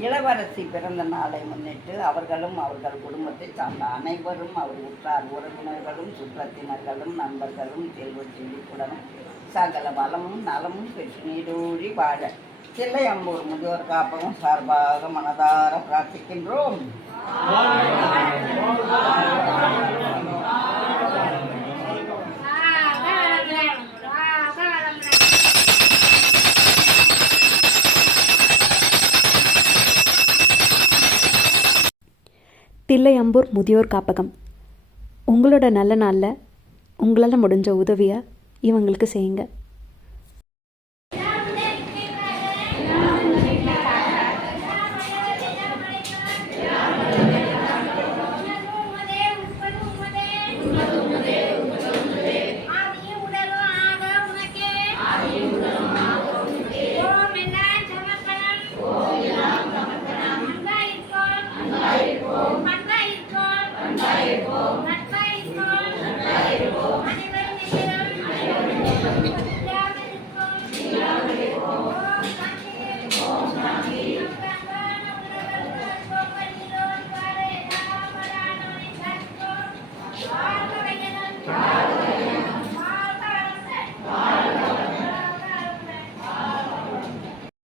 இளவரசி பிறந்த நாளை முன்னிட்டு அவர்களும் அவர்கள் குடும்பத்தை சார்ந்த அனைவரும் அவர் உற்றார் உறவினர்களும் சுற்றத்தினர்களும் நண்பர்களும் செல்வ செழிப்புடனும் சகல வளமும் நலமும் பெற்று நீடூழி வாழ தில்லையம்பூர் முதியோர் காப்பகம் சார்பாக மனதார பிரார்த்திக்கின்றோம். தில்லையம்பூர் முதியோர் காப்பகம் உங்களோட நல்ல நாளில் உங்களால் முடிஞ்ச உதவியை இவங்களுக்கு செய்யுங்க. Bye.